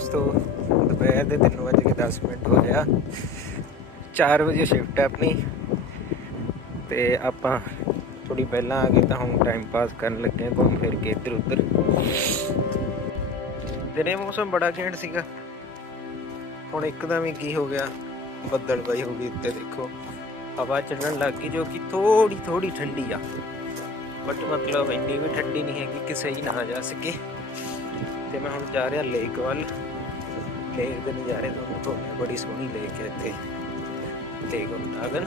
दोस्तों, दोपहर के 3:10 हो रहा। 4 बजे शिफ्ट है अपनी, तो आप थोड़ी पहला आ गए तो हम टाइम पास कर लगे घूम फिर के इधर उधर। दिने मौसम बड़ा घैंट सीगा, हुण एकदम ही की हो गया, बदलबाई हो गई। इतने देखो हवा चलण लग गई जो कि थोड़ी थोड़ी ठंडी आ, बट मतलब इन्नी भी ठंडी नहीं है कि सही ना जा सके। तो मैं हुण जा रहा लेक वाल। लेक के नज़ारे थोड़े बड़ी सोहनी लेक है इतने, लेक नागन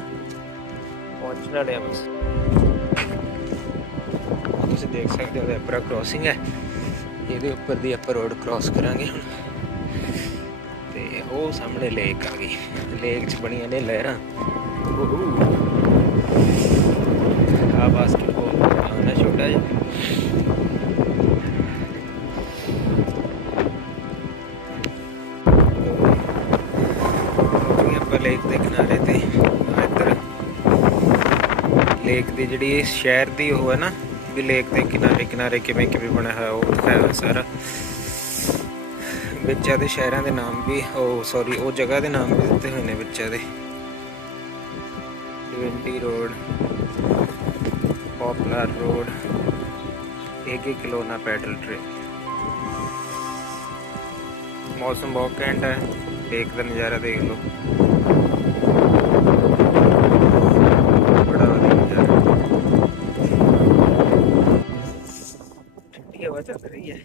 पहुंचने वाले बस। तुम देख सकते हो एपरा क्रॉसिंग है, ये उपर दी आप रोड क्रॉस करांगे हुण। ते वो सामने लेक आ गई, लेक च बनिया ने लहरां। आ बास्केटबॉल का मैदान है छोटा जिहा। लेक के किनारे ते इधर लेक की जी शहर की वो है ना भी, लेक के किनारे किनारे किमें किमें बना है वो दिखाया सारा। बच्चों के शहरों के नाम भी सॉरी वो जगह के नाम भी दिते हुए हैं बच्चों के। ट्वेंटी रोड, पॉपुलर रोड, 1 किलोना पैडल ट्रेल। मौसम बहुत घैंट है, लेक का नज़ारा देख लो, बड़ा वाला नज़ारा। ठंडी हवा चल रही है,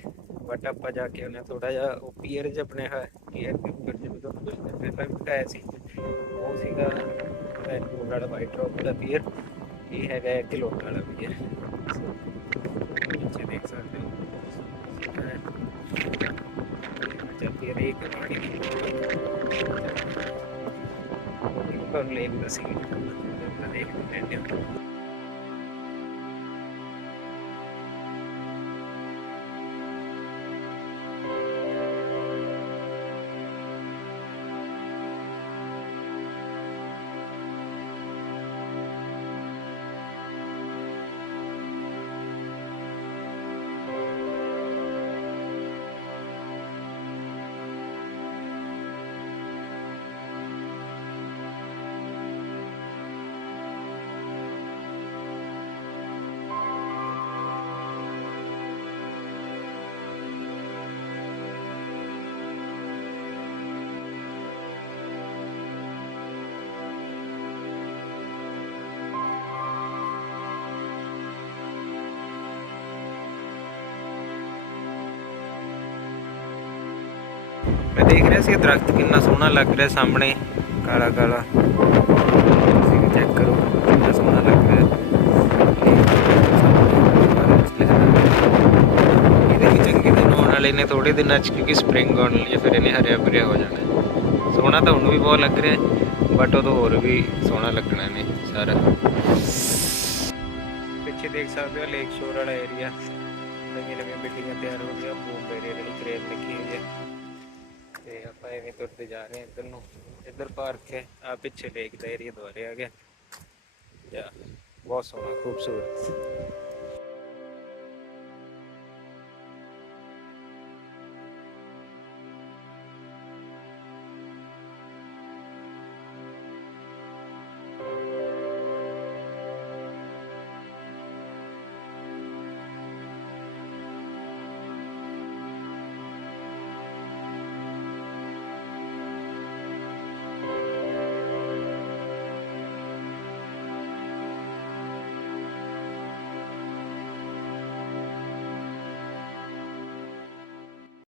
बट आप जाके उन्हें थोड़ा जा पियर ज अपने पियर के ऊपर जो भी कुछ दिन पहला भी बताया सी, वो सीगा वैनकूवर वाला वाइट रॉक वाला पियर, ये हैगा किलोट वाला पियर। नीचे देख सकते हो पियर एक पानी ऊपर लेक का सीन देख लेते हो। मैं देख रहा सी दरख्त कितना सोहना लग रहा सामने, काला काला चेक करो कितना सोहना लग रहा है। चंगे दिन आने वाले ने थोड़े दिन, क्योंकि स्प्रिंग आने वाली है, फिर इन्हें हरिया भरिया हो जाना है। सोहना तो हूँ भी बहुत लग रहा है, बट वो तो होर भी सोहना लगना है सारा। पिछे देख सकते हो लेक शोर वाला एरिया, नवी नवी बिल्डिंग तैयार हो गई, बूम एरिया जी क्रेप लिखी हुई है। आप एवं तुरते जा रहे हैं इधर ਨੂੰ, इधर पार्क है, आ पिछे लेक का एरिया दोबारे आ गया। बहुत सोहना खूबसूरत।